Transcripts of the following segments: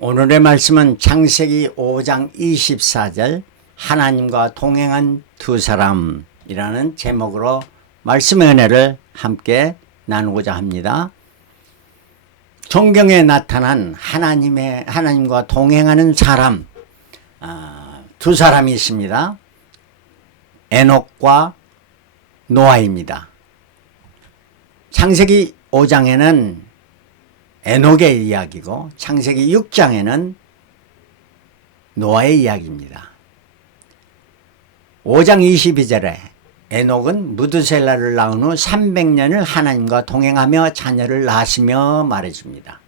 오늘의 말씀은 창세기 5장 24절 하나님과 동행한 두 사람이라는 제목으로 말씀의 은혜를 함께 나누고자 합니다. 성경에 나타난 하나님과 동행하는 사람 두 사람이 있습니다. 에녹과 노아입니다. 창세기 5장에는 에녹의 이야기고 창세기 6장에는 노아의 이야기입니다. 5장 22절에 에녹은 무드셀라를 낳은 후 300년을 하나님과 동행하며 자녀를 낳았으며 말해줍니다.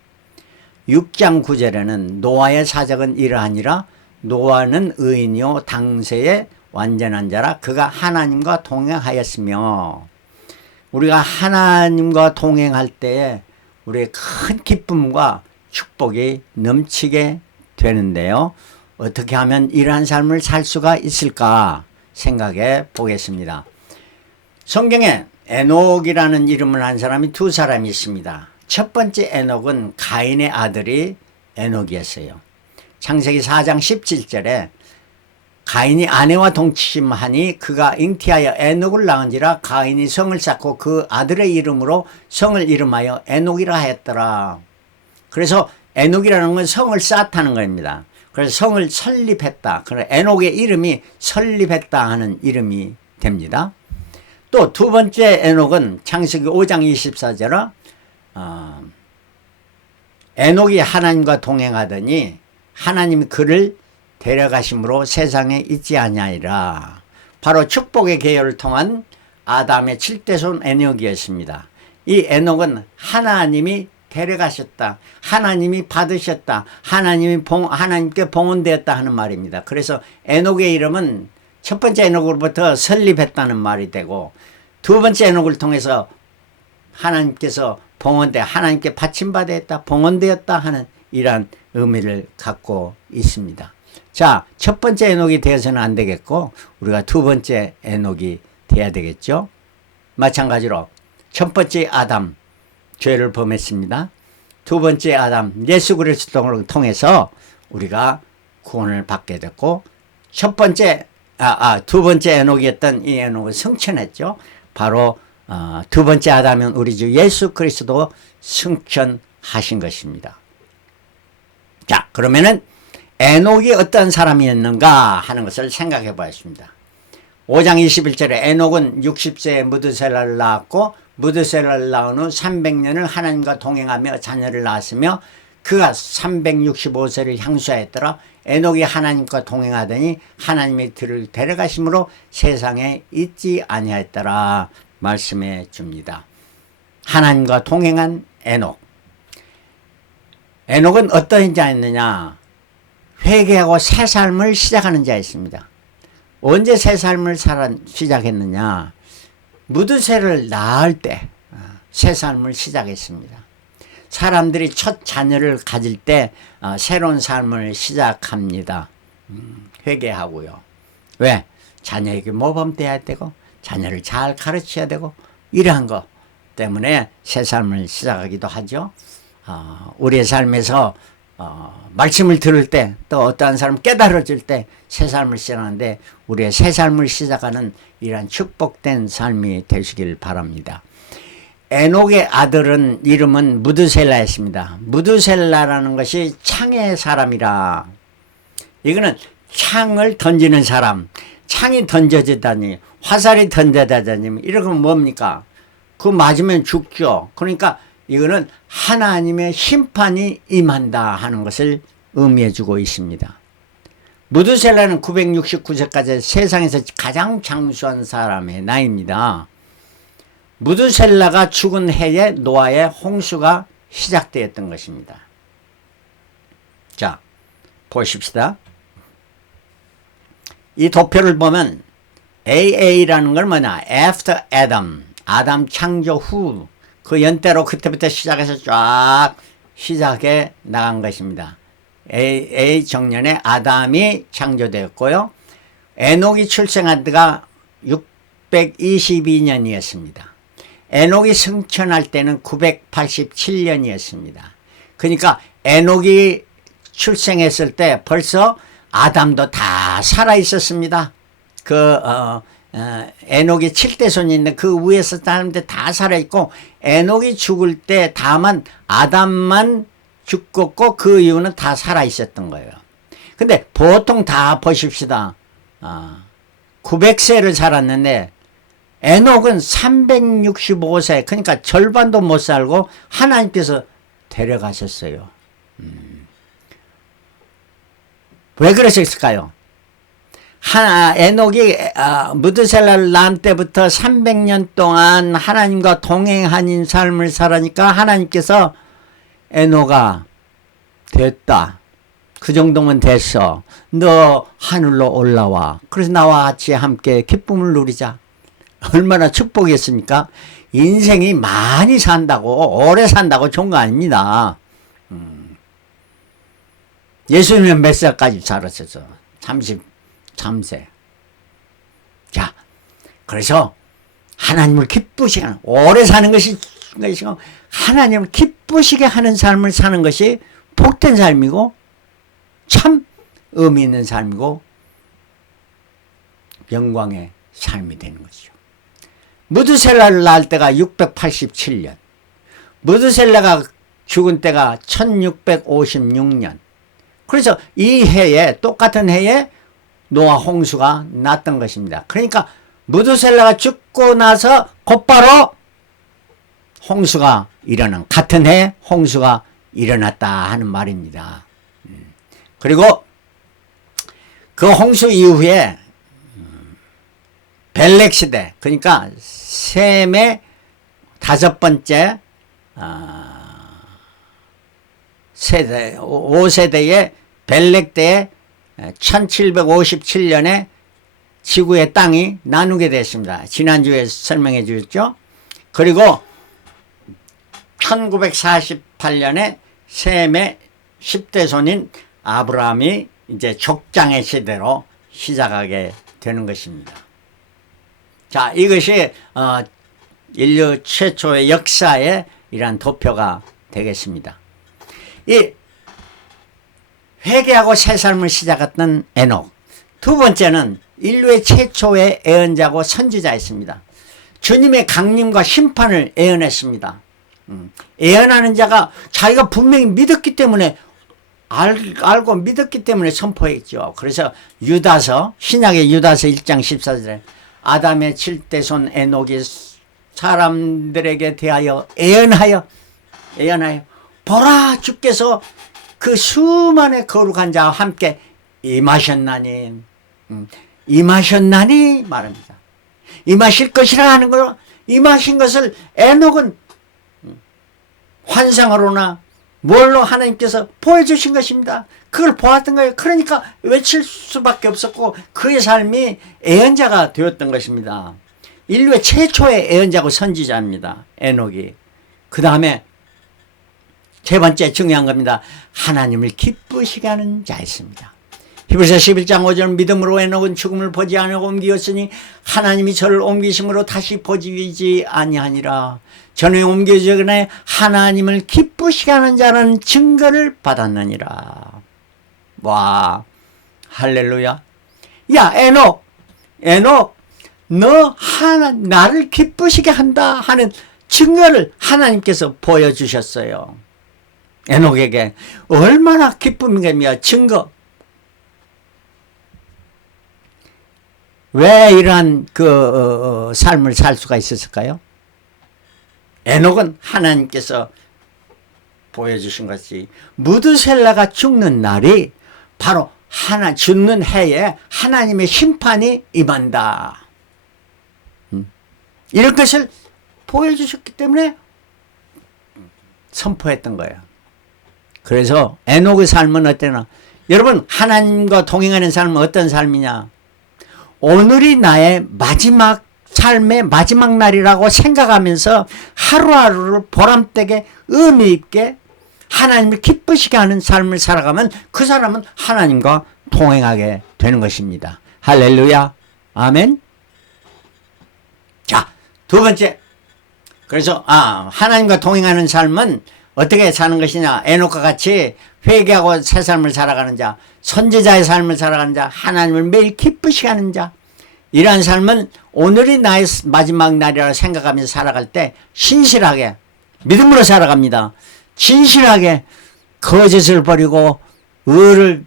6장 9절에는 노아의 사적은 이러하니라. 노아는 의인이요 당세의 완전한 자라. 그가 하나님과 동행하였으며. 우리가 하나님과 동행할 때에 우리의 큰 기쁨과 축복이 넘치게 되는데요. 어떻게 하면 이러한 삶을 살 수가 있을까 생각해 보겠습니다. 성경에 에녹이라는 이름을 한 사람이 두 사람이 있습니다. 첫 번째 에녹은 가인의 아들이 에녹이었어요. 창세기 4장 17절에 가인이 아내와 동침하니 그가 잉태하여 에녹을 낳은지라. 가인이 성을 쌓고 그 아들의 이름으로 성을 이름하여 에녹이라 하였더라. 그래서 에녹이라는 건 성을 쌓았다는 겁니다. 그래서 성을 설립했다. 그래서 에녹의 이름이 설립했다 하는 이름이 됩니다. 또 두 번째 에녹은 창세기 5장 24절에 에녹이 하나님과 동행하더니 하나님이 그를 데려가심으로 세상에 있지 아니하리라. 바로 축복의 계율을 통한 아담의 7대손 에녹이었습니다. 이 에녹은 하나님이 데려가셨다. 하나님이 받으셨다. 하나님께 봉헌되었다 하는 말입니다. 그래서 에녹의 이름은 첫 번째 에녹으로부터 설립했다는 말이 되고 두 번째 에녹을 통해서 하나님께서 하나님께 받침받았다, 봉헌되었다 하는 이러한 의미를 갖고 있습니다. 자, 첫 번째 에녹이 되어서는 안 되겠고 우리가 두 번째 에녹이 돼야 되겠죠. 마찬가지로 첫 번째 아담 죄를 범했습니다. 두 번째 아담 예수 그리스도를 통해서 우리가 구원을 받게 됐고 두 번째 에녹이었던 이 에녹은 승천했죠. 바로 두 번째 아담은 우리 주 예수 그리스도 승천하신 것입니다. 자, 그러면은 에녹이 어떤 사람이었는가 하는 것을 생각해 보았습니다. 5장 21절에 에녹은 60세에 무드셀라를 낳았고 무드셀라를 낳은 후 300년을 하나님과 동행하며 자녀를 낳았으며 그가 365세를 향수하였더라. 에녹이 하나님과 동행하더니 하나님이 그를 데려가심으로 세상에 있지 아니하였더라 말씀해 줍니다. 하나님과 동행한 에녹. 에녹은 어떤 자였느냐? 회개하고 새 삶을 시작하는 자였습니다. 언제 새 삶을 시작했느냐? 무드셀을 낳을 때 새 삶을 시작했습니다. 사람들이 첫 자녀를 가질 때 새로운 삶을 시작합니다. 회개하고요. 왜? 자녀에게 모범돼야 되고 자녀를 잘 가르쳐야 되고 이러한 것 때문에 새 삶을 시작하기도 하죠. 우리의 삶에서 말씀을 들을 때 또 어떠한 사람 깨달아질 때 새 삶을 시작하는데 우리의 새 삶을 시작하는 이러한 축복된 삶이 되시길 바랍니다. 에녹의 아들은 이름은 무드셀라였습니다. 무드셀라라는 것이 창의 사람이라. 이거는 창을 던지는 사람. 창이 던져지다니 화살이 던져지다니 이런 건 뭡니까? 그거 맞으면 죽죠. 그러니까 이거는 하나님의 심판이 임한다 하는 것을 의미해 주고 있습니다. 무드셀라는 969세까지 세상에서 가장 장수한 사람의 나이입니다. 무드셀라가 죽은 해에 노아의 홍수가 시작되었던 것입니다. 자, 보십시다. 이 도표를 보면 AA라는 건 뭐냐? After Adam, 아담 창조 후 그 연대로 그때부터 시작해서 쫙 시작해 나간 것입니다. A 정년에 아담이 창조되었고요. 에녹이 출생한 데가 622년이었습니다. 에녹이 승천할 때는 987년이었습니다. 그러니까 에녹이 출생했을 때 벌써 아담도 다 살아 있었습니다. 에녹이 7대손이 있는데 그 위에서 사람들 다 살아 있고, 에녹이 죽을 때 다만 아담만 죽었고 그 이유는 다 살아 있었던 거예요. 근데 보통 다 보십시다. 900세를 살았는데 에녹은 365세, 그러니까 절반도 못 살고 하나님께서 데려가셨어요. 왜 그러셨을까요? 에녹이 무드셀라를 낳은 때부터 300년 동안 하나님과 동행하는 삶을 살으니까 하나님께서 에녹아, 됐다. 그 정도면 됐어. 너 하늘로 올라와. 그래서 나와 같이 함께 기쁨을 누리자. 얼마나 축복이었습니까? 인생이 많이 산다고, 오래 산다고 좋은 거 아닙니다. 예수님은 몇 살까지 살았었어? 33세. 자, 그래서 하나님을 기쁘시게 하는, 오래 사는 것이 하나님을 기쁘시게 하는 삶을 사는 것이 복된 삶이고 참 의미 있는 삶이고 영광의 삶이 되는 것이죠. 무드셀라를 낳을 때가 687년, 무드셀라가 죽은 때가 1656년. 그래서 이 해에, 똑같은 해에 노아 홍수가 났던 것입니다. 그러니까 무드셀라가 죽고 나서 곧바로 홍수가 같은 해에 홍수가 일어났다 하는 말입니다. 그리고 그 홍수 이후에 벨렉 시대, 그러니까 셈의 5번째 세대, 5세대의 벨렉 때에 1757년에 지구의 땅이 나누게 됐습니다. 지난주에 설명해 주셨죠. 그리고 1948년에 셈의 10대 손인 아브라함이 이제 족장의 시대로 시작하게 되는 것입니다. 자, 이것이 인류 최초의 역사의 이러한 도표가 되겠습니다. 이 회개하고 새 삶을 시작했던 에녹. 두 번째는 인류의 최초의 예언자고 선지자였습니다. 주님의 강림과 심판을 예언했습니다. 예언하는 자가 자기가 분명히 믿었기 때문에 알고 믿었기 때문에 선포했죠. 그래서 유다서, 신약의 유다서 1장 14절에 아담의 7대손 에녹이 사람들에게 대하여 예언하여 보라, 주께서 그 수많은 거룩한 자와 함께 임하셨나니 말합니다. 임하실 것이라 하는 거, 임하신 것을 에녹은 환상으로나 뭘로 하나님께서 보여주신 것입니다. 그걸 보았던 거예요. 그러니까 외칠 수밖에 없었고 그의 삶이 예언자가 되었던 것입니다. 인류의 최초의 예언자고 선지자입니다. 에녹이. 그 다음에 세 번째 중요한 겁니다. 하나님을 기쁘시게 하는 자였습니다. 히브리서 11장 5절 믿음으로 에녹은 죽음을 보지 않고 옮기었으니 하나님이 저를 옮기심으로 다시 보지지 아니하니라. 전에 옮겨지기 전에 하나님을 기쁘시게 하는 자라는 증거를 받았느니라. 와, 할렐루야. 야, 에녹, 너 나를 기쁘시게 한다 하는 증거를 하나님께서 보여주셨어요. 에녹에게 얼마나 기쁨이며 증거. 왜 이러한 삶을 살 수가 있었을까요? 에녹은 하나님께서 보여주신 것이 무드셀라가 죽는 날이 바로 죽는 해에 하나님의 심판이 임한다. 이런 것을 보여주셨기 때문에 선포했던 거예요. 그래서 에녹의 삶은 어때나? 여러분, 하나님과 동행하는 삶은 어떤 삶이냐? 오늘이 나의 마지막 삶의 마지막 날이라고 생각하면서 하루하루를 보람되게 의미 있게 하나님을 기쁘시게 하는 삶을 살아가면 그 사람은 하나님과 동행하게 되는 것입니다. 할렐루야. 아멘. 자, 두 번째. 그래서 하나님과 동행하는 삶은 어떻게 사는 것이냐? 에녹과 같이 회개하고 새 삶을 살아가는 자, 선지자의 삶을 살아가는 자, 하나님을 매일 기쁘시게 하는 자. 이러한 삶은 오늘이 나의 마지막 날이라고 생각하면서 살아갈 때 신실하게 믿음으로 살아갑니다. 진실하게 거짓을 버리고 옳은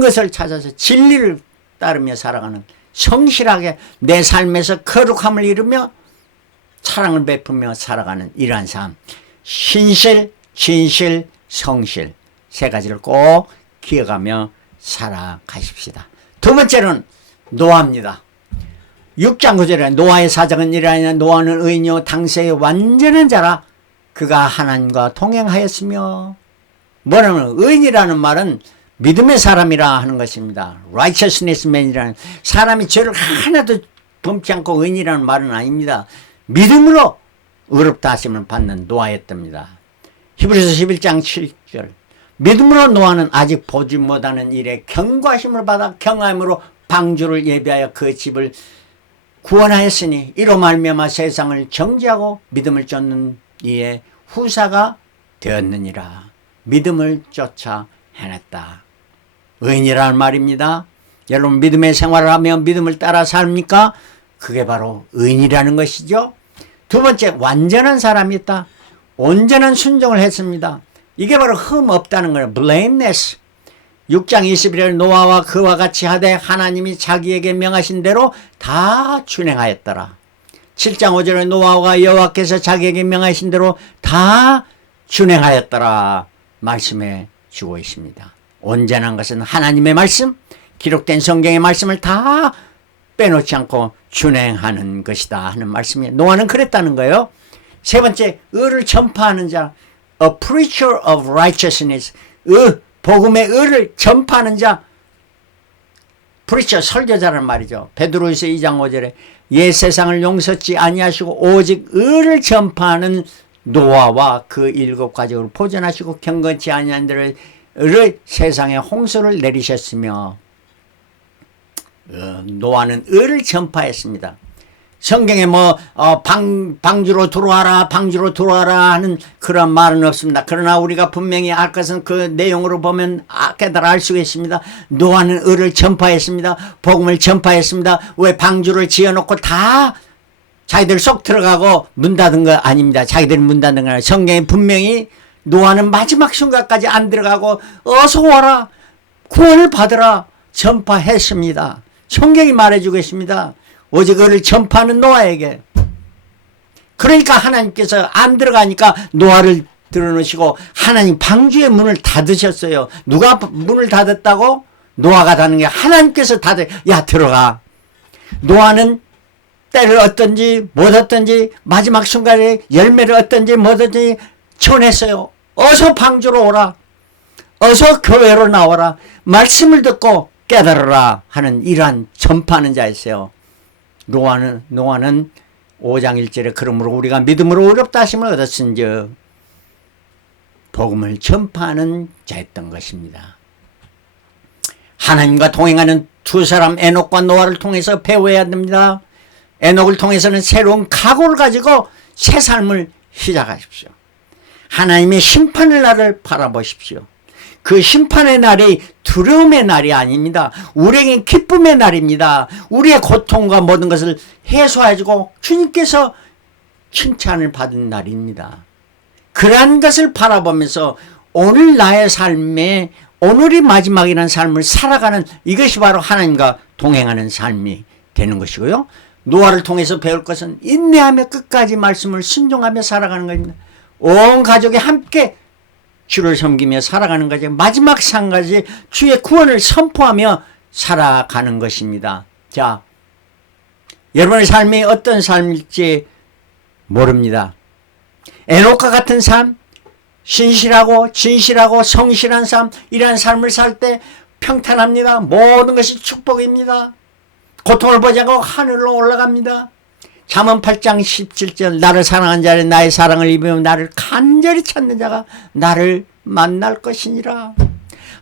것을 찾아서 진리를 따르며 살아가는, 성실하게 내 삶에서 거룩함을 이루며 사랑을 베푸며 살아가는 이러한 삶. 신실, 진실, 성실, 세 가지를 꼭 기억하며 살아가십시다. 두 번째는 노아입니다. 6장 9절에 노아의 사정은 이러하냐. 노아는 의인이요 당세의 완전한 자라. 그가 하나님과 동행하였으며. 뭐냐면 의인이라는 말은 믿음의 사람이라 하는 것입니다. righteousness man이라는, 사람이 죄를 하나도 범치 않고 의인이라는 말은 아닙니다. 믿음으로 의롭다 하심을 받는 노아였답니다. 히브리서 11장 7절, 믿음으로 노아는 아직 보지 못하는 일에 경고하심을 받아 경함으로 방주를 예비하여 그 집을 구원하였으니 이로 말미암아 세상을 정죄하고 믿음을 쫓는 이의 후사가 되었느니라. 믿음을 쫓아 해냈다. 의인이라는 말입니다. 여러분 믿음의 생활을 하며 믿음을 따라 삽니까? 그게 바로 의인이라는 것이죠. 두 번째, 완전한 사람이 있다. 온전한 순종을 했습니다. 이게 바로 흠 없다는 거예요. blameless. 6장 21절 노아와 그와 같이 하되 하나님이 자기에게 명하신 대로 다 준행하였더라. 7장 5절에 노아가 여호와께서 자기에게 명하신 대로 다 준행하였더라 말씀해 주고 있습니다. 온전한 것은 하나님의 말씀, 기록된 성경의 말씀을 다 빼놓지 않고 준행하는 것이다 하는 말씀이에요. 노아는 그랬다는 거예요. 세 번째, 의를 전파하는 자, a preacher of righteousness, 복음의 의를 전파하는 자, preacher, 설교자라는 말이죠. 베드로후서 2장 5절에 옛 세상을 용서치 아니하시고 오직 의를 전파하는 노아와 그 7가족을 보존하시고 경건치 아니한 들을 세상에 홍수를 내리셨으며, 노아는 의를 전파했습니다. 성경에 방주로 들어와라 방주로 들어와라 하는 그런 말은 없습니다. 그러나 우리가 분명히 알 것은 그 내용으로 보면 깨달아 알 수 있습니다. 노아는 의를 전파했습니다. 복음을 전파했습니다. 왜 방주를 지어놓고 다 자기들 쏙 들어가고 문 닫은 거 아닙니다. 자기들이 문 닫은 거 아니라 성경에 분명히 노아는 마지막 순간까지 안 들어가고 어서 와라 구원을 받으라 전파했습니다. 성경이 말해주고 있습니다. 오직 의를 전파하는 노아에게. 그러니까 하나님께서 안 들어가니까 노아를 들어놓으시고 하나님 방주의 문을 닫으셨어요. 누가 문을 닫았다고? 노아가 닫는 게 하나님께서 야 들어가. 노아는 때를 얻든지 못 얻든지 마지막 순간에 열매를 얻든지 못 얻든지 전했어요. 어서 방주로 오라. 어서 교회로 나오라. 말씀을 듣고 깨달으라 하는 이러한 전파하는 자였어요. 노아는 5장 1절에 그러므로 우리가 믿음으로 의롭다 하심을 얻었은즉 복음을 전파하는 자였던 것입니다. 하나님과 동행하는 두 사람 에녹과 노아를 통해서 배워야 됩니다. 에녹을 통해서는 새로운 각오를 가지고 새 삶을 시작하십시오. 하나님의 심판의 날을 바라보십시오. 그 심판의 날이 두려움의 날이 아닙니다. 우리에게 기쁨의 날입니다. 우리의 고통과 모든 것을 해소해주고 주님께서 칭찬을 받은 날입니다. 그러한 것을 바라보면서 오늘 나의 삶에 오늘이 마지막이라는 삶을 살아가는, 이것이 바로 하나님과 동행하는 삶이 되는 것이고요. 노아를 통해서 배울 것은 인내하며 끝까지 말씀을 순종하며 살아가는 것입니다. 온 가족이 함께 주를 섬기며 살아가는 거죠. 마지막 상까지 주의 구원을 선포하며 살아가는 것입니다. 자, 여러분의 삶이 어떤 삶일지 모릅니다. 에녹과 같은 삶, 신실하고 진실하고 성실한 삶, 이러한 삶을 살 때 평탄합니다. 모든 것이 축복입니다. 고통을 보지 않고 하늘로 올라갑니다. 잠언 8장 17절 나를 사랑한 자는 나의 사랑을 입으며 나를 간절히 찾는 자가 나를 만날 것이니라.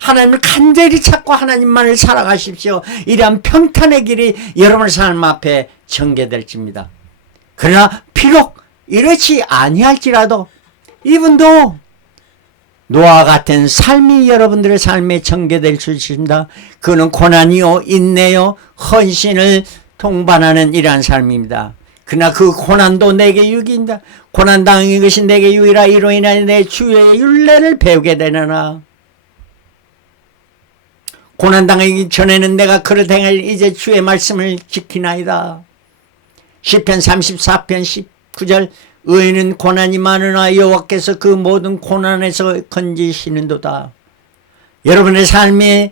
하나님을 간절히 찾고 하나님만을 살아가십시오. 이러한 평탄의 길이 여러분의 삶 앞에 전개될지입니다. 그러나 비록 이렇지 아니할지라도 even though 노아와 같은 삶이 여러분들의 삶에 전개될 수 있습니다. 그는 고난이요, 인내요, 헌신을 동반하는 이러한 삶입니다. 그러나 그 고난도 내게 유익이다. 고난당한 것이 내게 유익이라. 이로 인하여 내 주의 율례를 배우게 되느라. 고난당하기 전에는 내가 그를 행할 이제 주의 말씀을 지키나이다. 시편 34편 19절 의인은 고난이 많으나 여호와께서 그 모든 고난에서 건지시는도다. 여러분의 삶이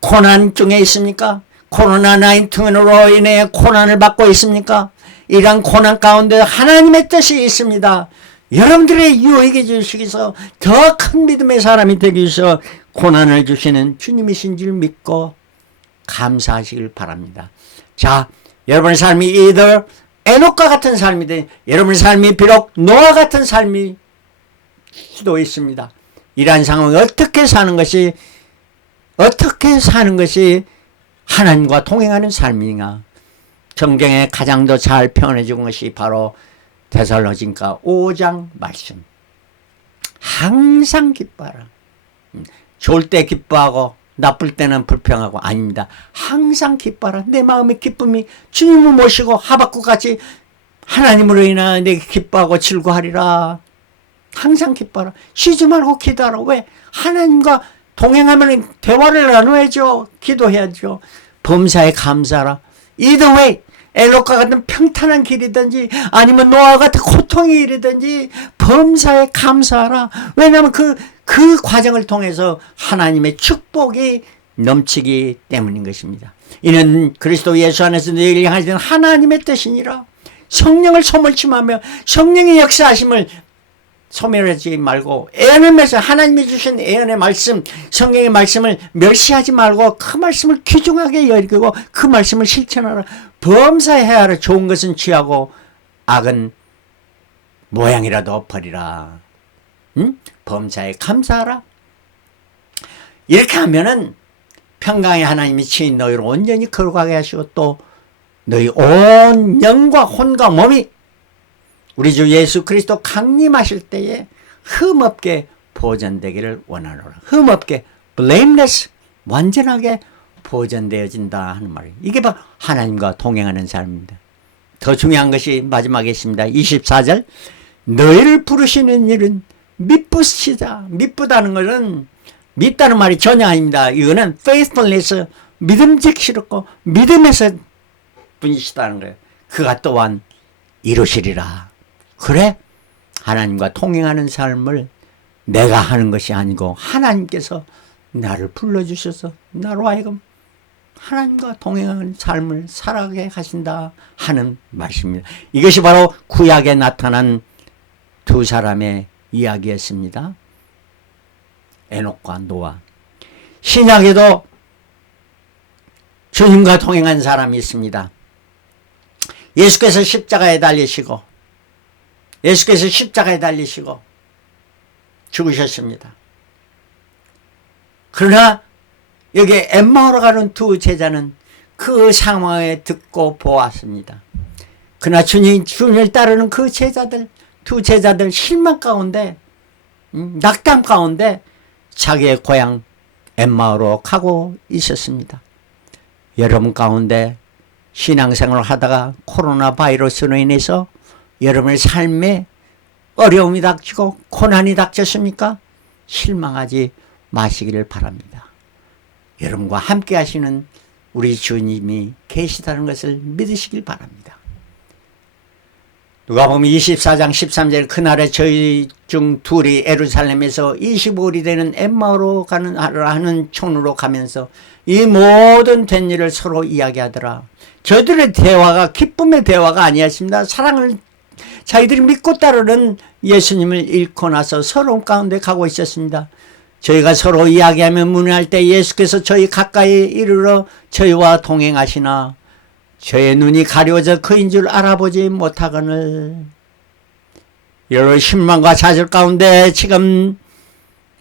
고난 중에 있습니까? 코로나19으로 인해 고난을 받고 있습니까? 이러한 고난 가운데 하나님의 뜻이 있습니다. 여러분들의 유익해 주시기 위해서 더 큰 믿음의 사람이 되기 위해서 고난을 주시는 주님이신 줄 믿고 감사하시길 바랍니다. 자, 여러분의 삶이 either 에녹과 같은 삶이 되, 여러분의 삶이 비록 노아 같은 삶이 수도 있습니다. 이러한 상황을 어떻게 사는 것이 하나님과 동행하는 삶이냐. 성경에 가장 더 잘 표현해 준 것이 바로 데살로니가 5장 말씀. 항상 기뻐하라. 좋을 때 기뻐하고 나쁠 때는 불평하고 아닙니다. 항상 기뻐하라. 내 마음의 기쁨이 주님을 모시고 하박국같이 하나님으로 인하여 내게 기뻐하고 즐거워하리라. 항상 기뻐하라. 쉬지 말고 기도하라. 왜? 하나님과 동행하면 대화를 나눠야죠. 기도해야죠. 범사에 감사하라. Either way, 에녹과 같은 평탄한 길이든지 아니면 노아와 같은 고통의 일이든지 범사에 감사하라. 왜냐하면 그 과정을 통해서 하나님의 축복이 넘치기 때문인 것입니다. 이는 그리스도 예수 안에서 너희를 향하시는 하나님의 뜻이니라. 성령을 소멸침하며 성령의 역사하심을 소멸하지 말고 애언의 말씀, 하나님이 주신 애언의 말씀, 성경의 말씀을 멸시하지 말고 그 말씀을 귀중하게 여기고 그 말씀을 실천하라. 범사해야 하라. 좋은 것은 취하고 악은 모양이라도 버리라. 범사에 감사하라. 이렇게 하면은 평강의 하나님이 친히 너희를 온전히 거룩하게 하시고 또 너희 온 영과 혼과 몸이 우리 주 예수 그리스도 강림하실 때에 흠없게 보존되기를 원하노라. 흠없게, blameless, 완전하게 보존되어진다 하는 말이에요. 이게 바로 하나님과 동행하는 삶입니다. 더 중요한 것이 마지막에 있습니다. 24절 너희를 부르시는 일은 미쁘시다. 미쁘다는 것은 믿다는 말이 전혀 아닙니다. 이거는 faithfulness, 믿음직스럽고 믿음에서 분이시다는 거예요. 그가 또한 이루시리라. 그래? 하나님과 동행하는 삶을 내가 하는 것이 아니고 하나님께서 나를 불러주셔서 나로 하여금 하나님과 동행하는 삶을 살아가게 하신다 하는 말씀입니다. 이것이 바로 구약에 나타난 두 사람의 이야기였습니다. 에녹과 노아. 신약에도 주님과 동행한 사람이 있습니다. 예수께서 십자가에 달리시고 죽으셨습니다. 그러나 여기 엠마오로 가는 두 제자는 그 상황에 듣고 보았습니다. 그러나 주님을 따르는 그 두 제자들 실망 가운데 낙담 가운데 자기의 고향 엠마오로 가고 있었습니다. 여러분 가운데 신앙생활을 하다가 코로나 바이러스로 인해서 여러분의 삶에 어려움이 닥치고 고난이 닥쳤습니까? 실망하지 마시기를 바랍니다. 여러분과 함께 하시는 우리 주님이 계시다는 것을 믿으시길 바랍니다. 누가복음 24장 13절 그날에 저희 중 둘이 예루살렘에서 25일이 되는 엠마오로 하는 촌으로 가면서 이 모든 된 일을 서로 이야기하더라. 저들의 대화가 기쁨의 대화가 아니었습니다. 사랑을 자기들이 믿고 따르는 예수님을 잃고 나서 서러움 가운데 가고 있었습니다. 저희가 서로 이야기하며 문의할 때 예수께서 저희 가까이 이르러 저희와 동행하시나 저의 눈이 가려워져 그인 줄 알아보지 못하거늘. 여러 실망과 좌절 가운데 지금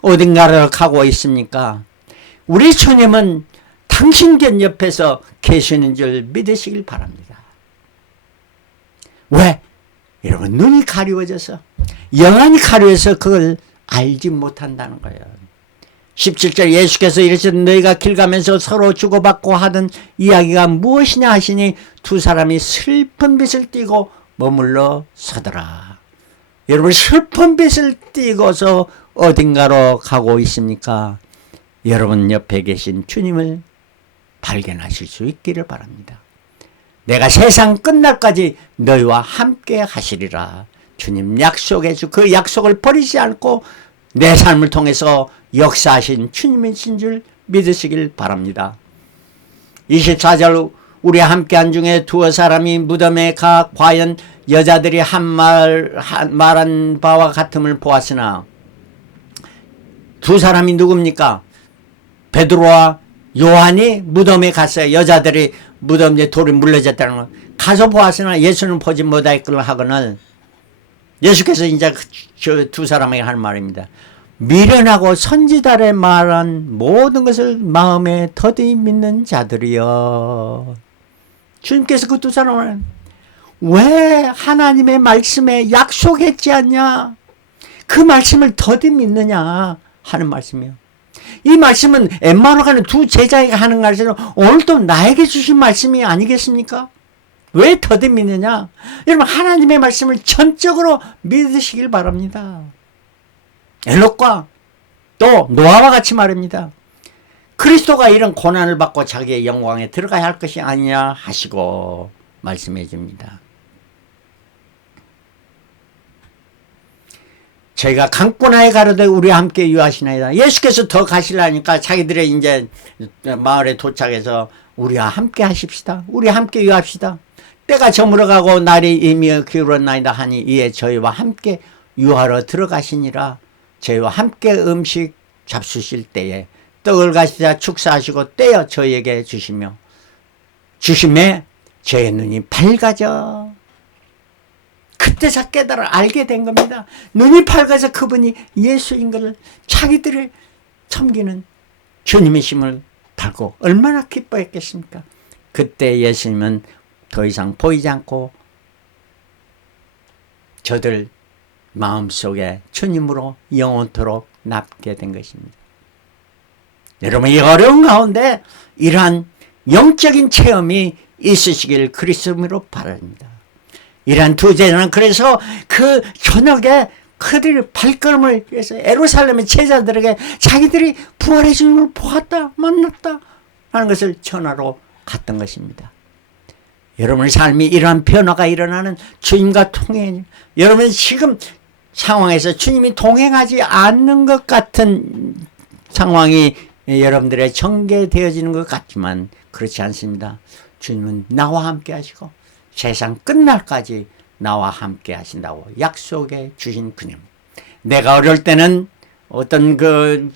어딘가를 가고 있습니까? 우리 주님은 당신 곁 옆에서 계시는 줄 믿으시길 바랍니다. 왜? 여러분 눈이 가려워져서 영안이 가려워서 그걸 알지 못한다는 거예요. 17절 예수께서 이르시되 너희가 길 가면서 서로 주고받고 하던 이야기가 무엇이냐 하시니 두 사람이 슬픈 빛을 띠고 머물러 서더라. 여러분 슬픈 빛을 띠고서 어딘가로 가고 있습니까? 여러분 옆에 계신 주님을 발견하실 수 있기를 바랍니다. 내가 세상 끝날까지 너희와 함께 하시리라. 주님 약속해 주 그 약속을 버리지 않고 내 삶을 통해서 역사하신 주님이신 줄 믿으시길 바랍니다. 24절 우리 함께한 중에 두어 사람이 무덤에 가 과연 여자들이 말한 바와 같음을 보았으나 두 사람이 누굽니까? 베드로와 요한이 무덤에 갔어요. 여자들이 무덤에 돌이 물려졌다는 거. 가서 보았으나 예수는 보지 못하였거늘 하거늘 예수께서 이제 저 두 사람에게 하는 말입니다. 미련하고 선지자의 말한 모든 것을 마음에 더디 믿는 자들이여. 주님께서 그 두 사람을 왜 하나님의 말씀에 약속했지 않냐? 그 말씀을 더디 믿느냐 하는 말씀이에요. 이 말씀은 엠마오로 가는 두 제자에게 하는 말씀은 오늘도 나에게 주신 말씀이 아니겠습니까? 왜 더디 믿느냐? 여러분 하나님의 말씀을 전적으로 믿으시길 바랍니다. 엘롯과 또 노아와 같이 말입니다. 그리스도가 이런 고난을 받고 자기의 영광에 들어가야 할 것이 아니냐 하시고 말씀해 줍니다. 저희가 강권하에 가로되 우리와 함께 유하시나이다. 예수께서 더 가시려니까 자기들의 이제 마을에 도착해서 우리와 함께 하십시다. 우리 함께 유합시다. 때가 저물어가고 날이 이미 기울었나이다 하니 이에 저희와 함께 유하러 들어가시니라. 저희와 함께 음식 잡수실 때에 떡을 가시자 축사하시고 떼어 저희에게 주시며 주심에 저의 눈이 밝아져. 그때 자 깨달아 알게 된 겁니다. 눈이 밝아서 그분이 예수인 것을 자기들을 섬기는 주님이심을 알고 얼마나 기뻐했겠습니까? 그때 예수님은 더 이상 보이지 않고 저들 마음속에 주님으로 영원토록 남게 된 것입니다. 여러분 이 어려운 가운데 이러한 영적인 체험이 있으시길 그리스도로 바랍니다. 이러한 두 제자는 그래서 그 저녁에 그들의 발걸음을 위해서 예루살렘의 제자들에게 자기들이 부활의 주님을 보았다 만났다 하는 것을 전하러 갔던 것입니다. 여러분의 삶이 이러한 변화가 일어나는 주님과 통행, 여러분 지금 상황에서 주님이 동행하지 않는 것 같은 상황이 여러분들의 전개되어지는 것 같지만 그렇지 않습니다. 주님은 나와 함께 하시고 세상 끝날까지 나와 함께 하신다고 약속해 주신 그님. 내가 어릴 때는 어떤 그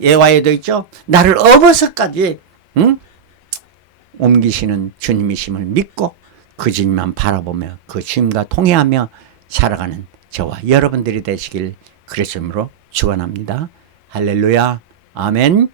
예화에도 있죠. 나를 업어서까지 옮기시는 주님이심을 믿고 그 주님만 바라보며 그 주님과 통해하며 살아가는 저와 여러분들이 되시길 그리스도로 축원합니다. 할렐루야. 아멘.